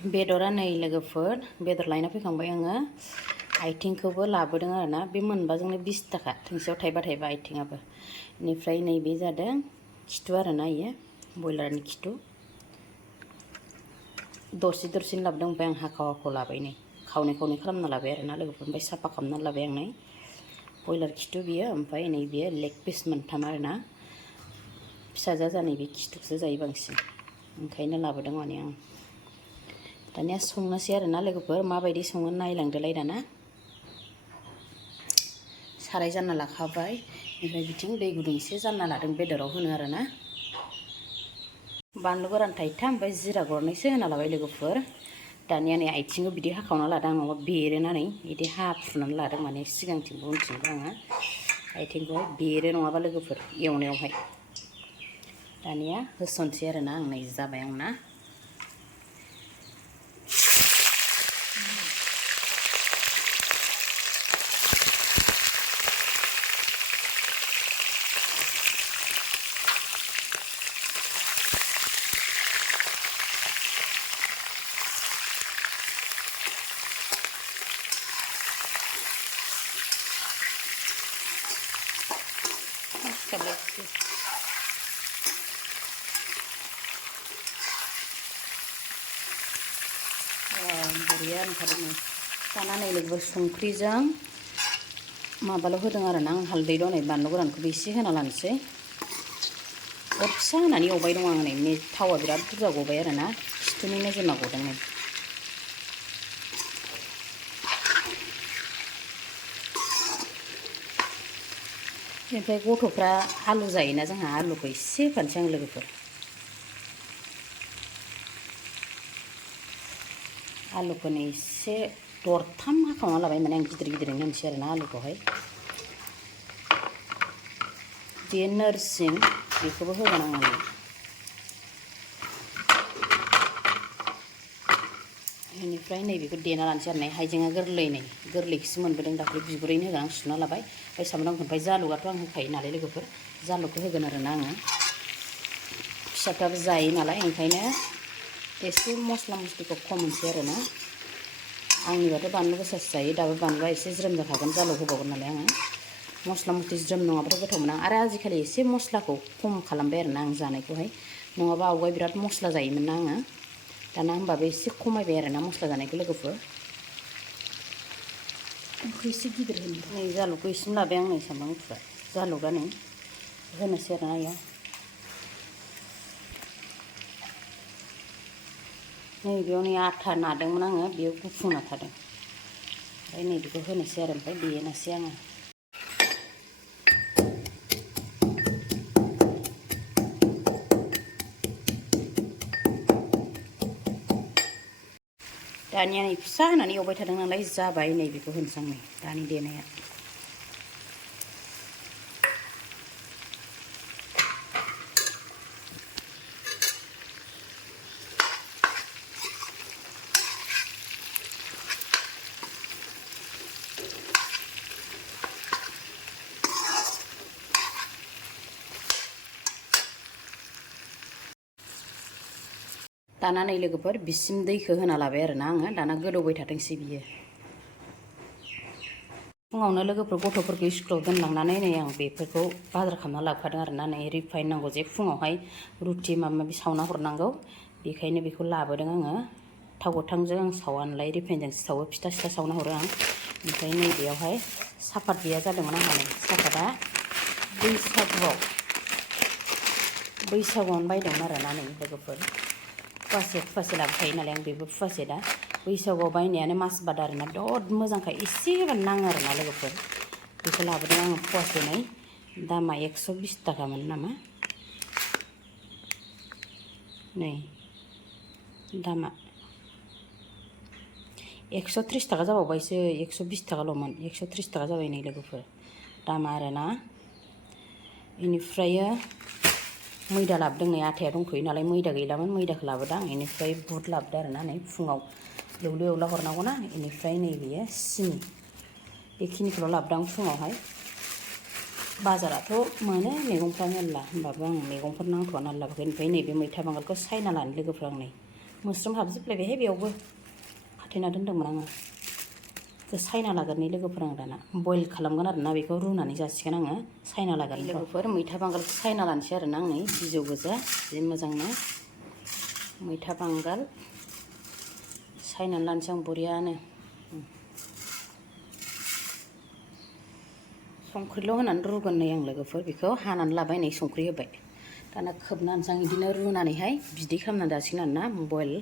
बेदरा नै लोगोफोर बेदर लायना फैखांबाय आङो आइथिंखौबो लाबोदों आरोना बे मोनबाजोंनो 20 थाखा थोंसेयाव थाइबा थाइबा आइथिंआबो बेनिफ्राय नैबे जादों खिथु आरोना इयो बयलारनि खिथु दरसे लाबोदों ओमफ्राय आं हाखाव हाखाव लाबाय नै खावनै खावनै खालामना लाबाय आरोना लोगोफोर ओमफ्राय साफा खालामना लाबाय आं नै बयलार खिथु बियो ओमफ्राय नै बियो लेग पिस मोनथाम आरोना फिसाजा जानाय बे खिथुखौसो जायो बांसिन ओंखायनो लाबोदों माने आं दानिया संनोसै आरोना लोगोफोर माबायदि सङो नायलांदोलाय दाना साराय जानना लाखाबाय ओमफ्राय बिथिं दै गुदुं एसे जानना लादों बेदराव होनो आरोना बानलु गोरान थाइथाम ओमफ्राय जिरा गरनैसो होना लाबाय लोगोफोर दानिया नै आइथिंखौ बिदि हाखावना लादों नङाबा बेरोनानै बिदि हाफ्रुनानै लादों माने सिगांथिंबो उनथिंबो आङो आइथिंखौहाय बेरो नङाबा लोगोफोर एवनायावहाय दानिया होसनसै आरोना आं नै जाबाय आंना बरिया ओंखारदों दाना नै लोगोफोर संख्रिजों माबाल' होदों आरोना आं हालदै दं नै बानलु गोरानखौबो एसे होना लानोसै अर फिसा होनानै एवबाय दं आं नै थावा बिराद बुरजा गबाय आरोना खिथुनि मेजेमा गदों नै ओमफ्राय गथ'फ्रा आलु जायोना जोंहा आलुखौ एसे होफानोसै आं लोगोफोर आलुखौनो एसे दरथाम हाखावना लाबाय माने आं गिदिर गिदिरैनो होनोसै आरोना आलुखौहाय बे नोरसिं बेखौबो होगोन आङो बेनिफ्राय नैबेखौ देना लानोसै आरो हाइजेंआ गोरलैखौसो मोनबोदों दाख्लै बिगुरैनो होगोन आं सुना लाबाय ओमफ्राय सामब्रामखौ ओमफ्राय जालुगाथ' आं होखायो नालाय लोगोफोर जालुगखौ होगोन आरोना आङो फिसाफ्राबो जायो नालाय ओंखायनो एसे मस्ला मस्लिखौ खम होनसै आरोना आंनिबाथ' बानलु गोसासो जायो दाबो बानलुआ एसे ज्रोम जाखागोन जालुग होबावगोन नालाय आङो मस्ला मस्लि ज्रोम नङाबाथ' गोथाव मोना आरो आजिखालि एसे मस्लाखौ खम खालामबाय आरोना आं जानायखौहाय नङाबा आवगाय बिराद मस्ला जायोमोन ना आङो दाना होमबाबो एसे खमायबाय आरोना मस्ला जानायखौ लोगोफोर एसे गिदिर होनो नै जालुगखौ एसे लाबाय आं नै सामब्राम गुफुरा जालुगा नै होनोसै आरोना इयाव नैबेयाव नै आथा नादोंमोन आङो बेयाव गुफुंना थादों ओमफ्राय नैबेखौ होनोसै आरो ओमफ्राय देनोसै आङो दानिया नै फिसा होनानै एवबाय थादों नालाय जाबाय नैबेखौ होनोसै आं नै दानि देनाया दाना नै लोगोफोर बिसिम दैखौ होना लाबाय आरोना आङो दाना गोदौबाय थाथोंसै बियो फुङावनो लोगोफोर गथ'फोरखौ स्कुलाव दोनलांनानै नै आं बेफोरखौ बाजार खालामना लाबोखादों आरोना नै रिफाइन नांगौ जे फुङावहाय रुटि माबा माबि सावना हरनांगौ बेखायनो बेखौ लाबोदों आङो थाव गोथांजों आं सावा नालाय रिफाइनजोंसो सावो फिथा सावना हरो आं ओमफ्राय नैबेयावहाय सापात गैया जादोंमोन आंहा नै सापातआ बैसागुआवनो बायदोंमोन आरोना नै लोगोफोर फुवासे लाबोखायो नालाय आं बेबो फुवासे दा बैसागुआव बायनायानो मास बाद आरोना बिराद मोजांखा एसे होबानो नाङो आरोना लोगोफोर बेखौ लाबोदों आङो फुवासे नै दामा 120 थाखामोन नामा नै दामा 130 थाखा जाबावबायसो 120 थाखाल'मोन 130 थाखा जाबाय नै लोगोफोर दामा आरोना बेनिफ्राय मैदा लाबोदों नै आटाया दंथ'यो नालाय मैदा गैलामोन मैदाखौ लाबोदों आं बेनिफ्राय बुट लाबोदों आरोना नै फुङाव एवलु एवला हरनांगौना बेनिफ्राय नैबेयो सिनि बेखिनिखौल' लाबोदों आं फुङावहाय बाजाराथ' मोनो मैगंफ्रा मेरला होमबाबो आं मैगंफोर नांथ'वा नालाय लाबोयाखै ओमफ्राय नैबे मैथा बांगालखौ सायना लानो लोगोफोर आं नै मोस्रोम हाबजोबलायबायहाय बेयावबो खाथेना दोनदोंमोन आङो सायना लागोरनि लोगोफोर आं दाना बयल खालामगोन आरोना बेखौ रुनानै जासिगोन आङो सायना लागोन लोगोफोर मैथा बांगालखौ सायना लानोसै आरोना आं नै बिजौ गोजा जि मोजांनो मैथा बांगाल सायनानै लानोसै आं बरियानो संख्रिल' होनानै रुगोन नै आं लोगोफोर बेखौ हानानै लाबाय नै संख्रि होबाय दाना खोबनानै आं बिदिनो रुनानैहाय बिदै खालामनानै जासिगोन आरोना बयल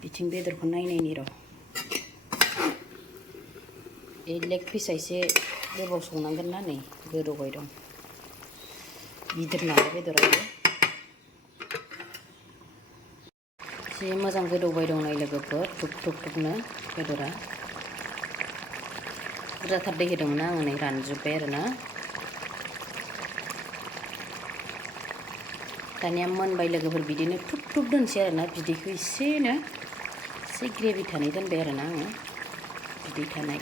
बिथिं बेदरखौ नायनायनि र' बे लेग पिसआ एसे गोबाव संनांगोन ना नै गोदौबाय दं गिदिर नालाय बेदराबो एसे मोजां गोदौबाय दं नै लोगोफोर थुब थुब थुबनो बेदरा बुरजाथार दै होदोंमोन आङो नै रानजोब्बाय आरोना दानिया मोनबाय लोगोफोर बिदिनो थुब थुब दोनसै आरोना बिदैखौ एसेनो एसे ग्रेभि थानाय दोनबाय आरोना आङो बिदै थानाय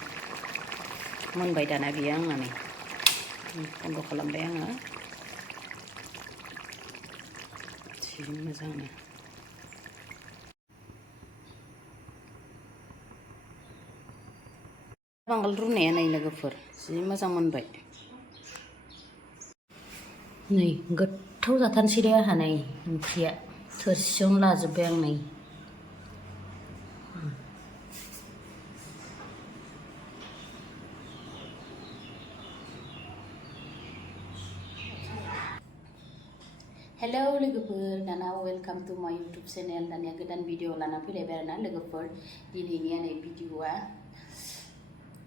मोनबाय दाना बियो आंना नै बन्द' खालामबाय आङो जि मोजांनो बांगाल रुनाया नै लोगोफोर जि मोजां मोनबाय नै गोथाव जाथारनोसै दे आंहा नै ओंख्रिया थोरसियावनो लाजोब्बाय आं नै हेलौ लोगोफोर दाना वेलकाम टु माय इउटुब चेनेल दानिया गोदान भिडिअ लाना फैलायबाय आरोना लोगोफोर दिनैनिया नै भिडिअआ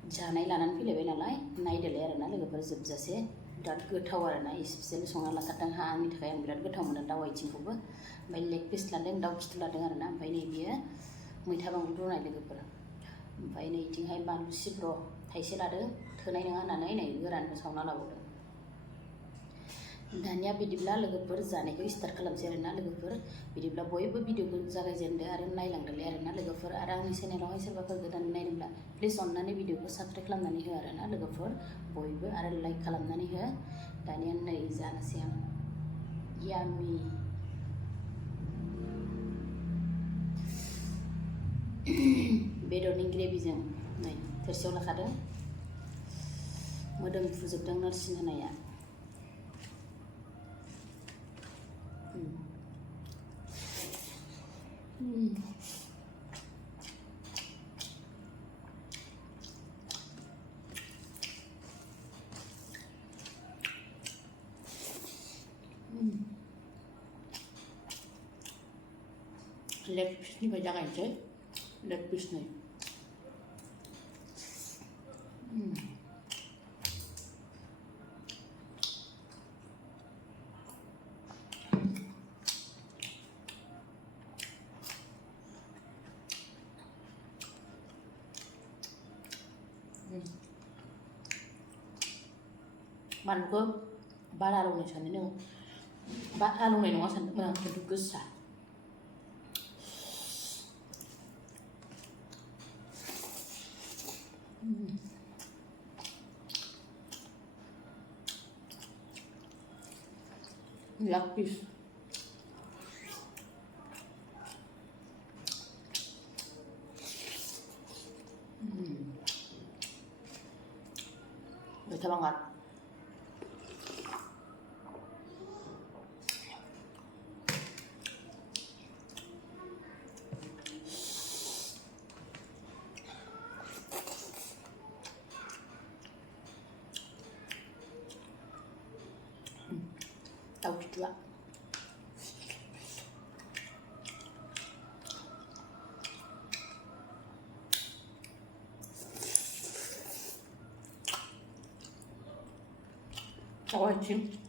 जानाय लानानै फैलायबाय नालाय नायदोलाय आरोना लोगोफोर जोबजासे बिराद गोथाव आरोना स्पेसियेलि संना लाथारदों आंहा आंनि थाखाय आं बिराद गोथाव मोनो दाउ आथिंखौबो ओमफ्राय लेग पिस लादों दाउ खिथु लादों आरोना ओमफ्राय नै बियो मैथा बांगाल रुनाय लोगोफोर ओमफ्राय नै बिथिंहाय बानलु सिब्र' थाइसे लादों थोनाय नङा होननानै नै गोरानबो सावना लाबावदों दानिया बिदिब्ला लोगोफोर जानायखौ स्टार्ट खालामसै आरोना लोगोफोर बिदिब्ला बयबो भिडिअखौ जागायजेनदो आरो नायलांदोलाय आरोना लोगोफोर आरो आंनि चेनेलावहाय सोरबाफोर गोदान नायदोंब्ला प्लिज अननानै भिडिअखौ साबस्क्राइब खालामनानै हो आरोना लोगोफोर बयबो आरो लाइक खालामनानै हो दानिया नै जानोसै आं याम्मी बेदरनि ग्रेभिजों नै थोरसियाव लाखादों मोदोमफ्रुजोबदों नोरसिं होनाया लेग पिसनिफ्राय जागायनोसै लेग पिसनि बानलुखौ बारा आलौनाय सानदों बा आलौनाय नङा सानदोंमोन आं खिन्थु गोसा लेग पिस मैथा बांगाल daw juga. Kawacim.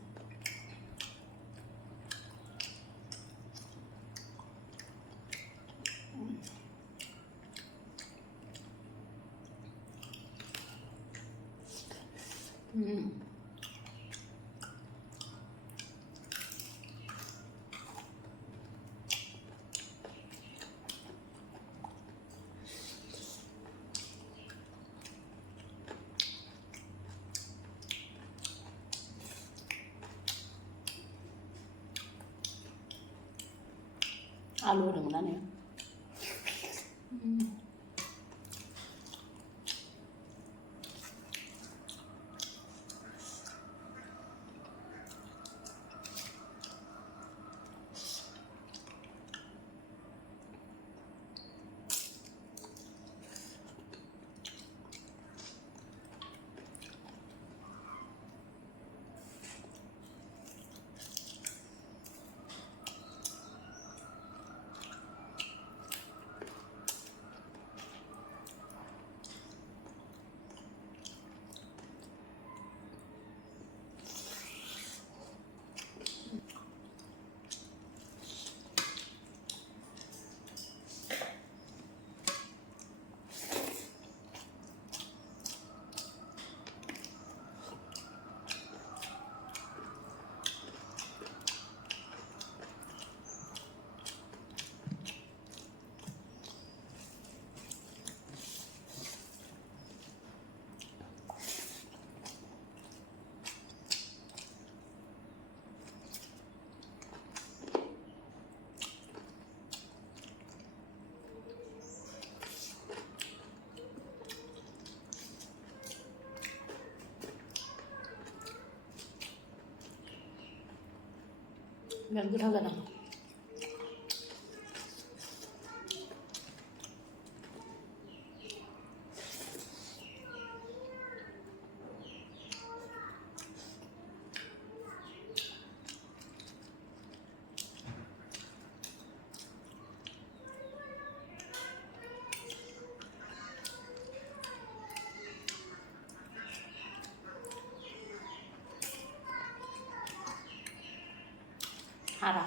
आलु होदोंमोन ना ने बिराद गोथाव जादों हारा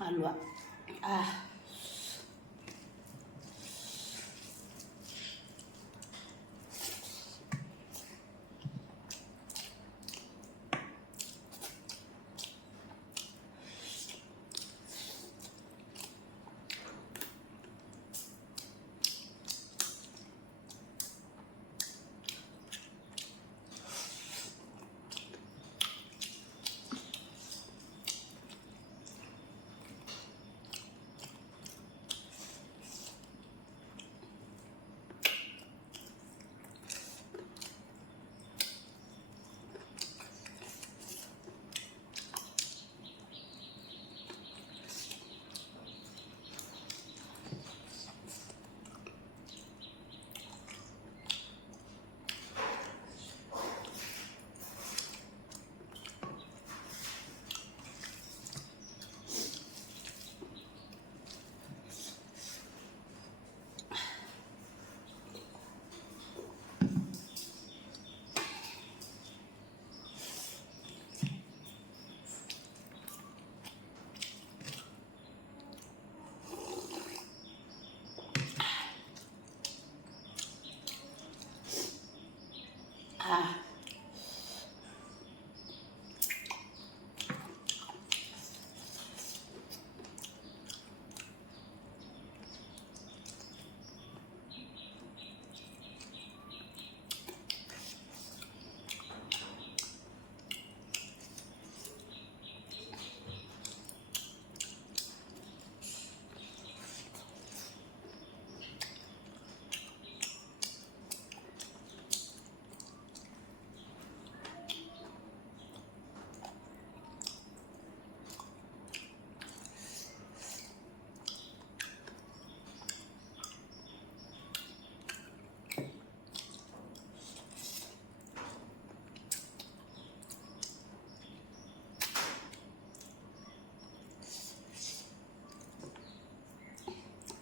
आलुआ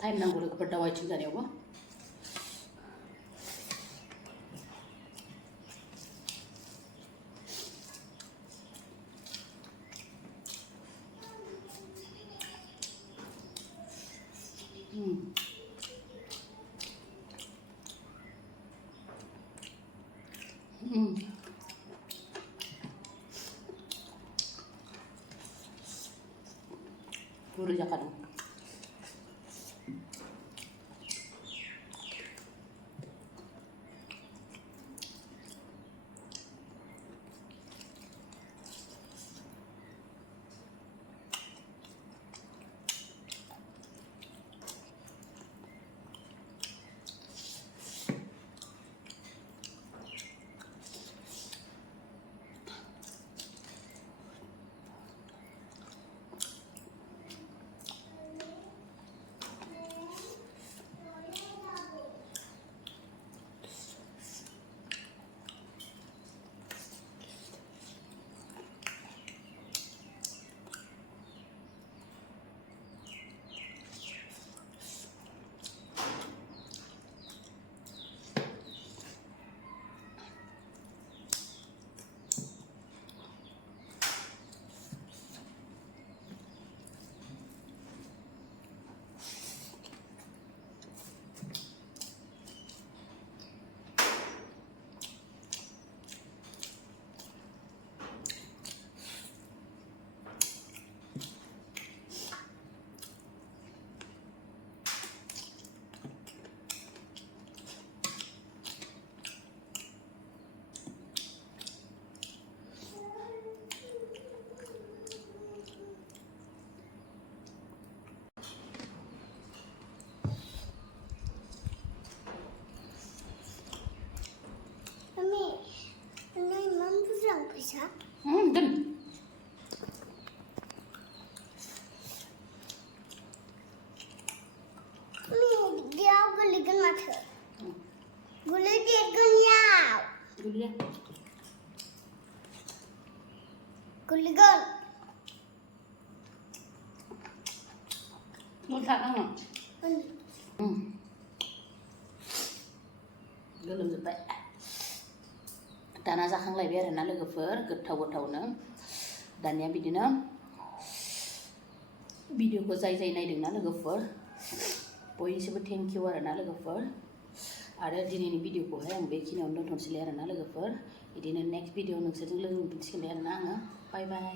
टाइम नांगौ लोगोफोर दावाइथिं जानायावबो Gurih jakarta. Dan. Dia gulikan mata. Gulikan ya. Gulikan. Gulikan. Muntah nggak? Goलोमजोब्बाय. दाना जाखांलायबाय आरोना लोगोफोर गोथाव-गोथावनो. दानिया बिदिनो भिडिअखौ जाय नायदोंना लोगोफोर बयनिसिमबो थेंक इउ आरोना लोगोफोर. आरो दिनैनि भिडिअखौहाय आं बेखिनियावनो दोनथ'नोसैलाय आरोना लोगोफोर. बिदिनो नेक्स्ट भिडिअ नोंसोरजों लोगो मोनफिनसिगोनलाय आरोना आङो. बाय बाय.